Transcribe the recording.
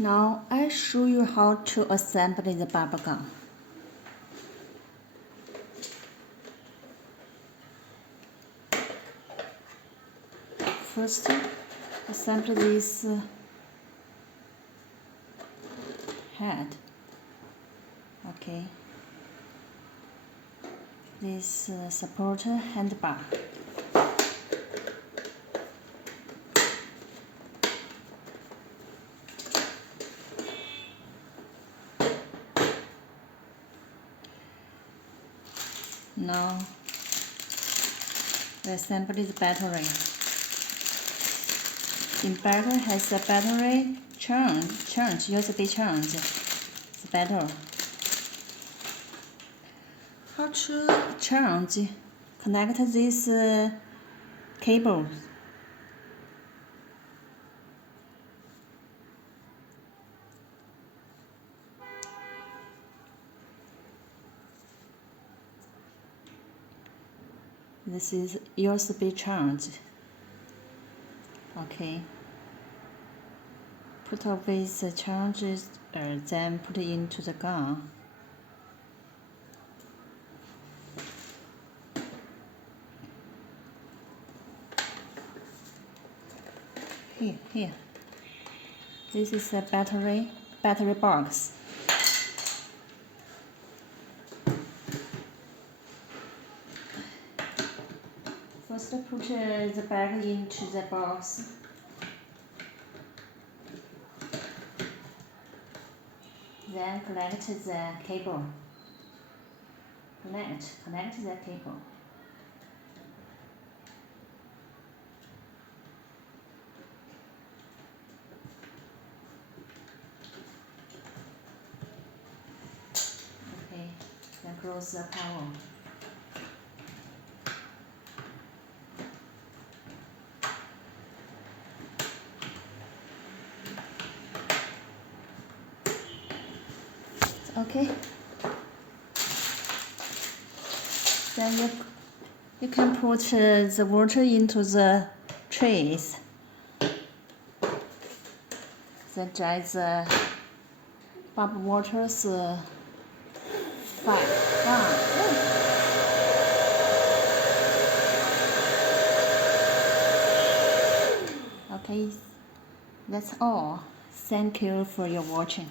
Now I show you how to assemble the bubble gum. First, assemble this head. Okay. This support handbar. Now we assemble the battery. In battery has a battery charge, USB charge. It's better. How to charge? Connect this cable. This is USB charge. Okay. Put away the charges, then put it into the gun. Here. This is the battery box. First, put the bag into the box. Then connect the cable. Connect the cable. Okay, then close the power. Okay. Then you can put the water into the trays. Then dry the bubble waters fine. Okay, that's all. Thank you for your watching.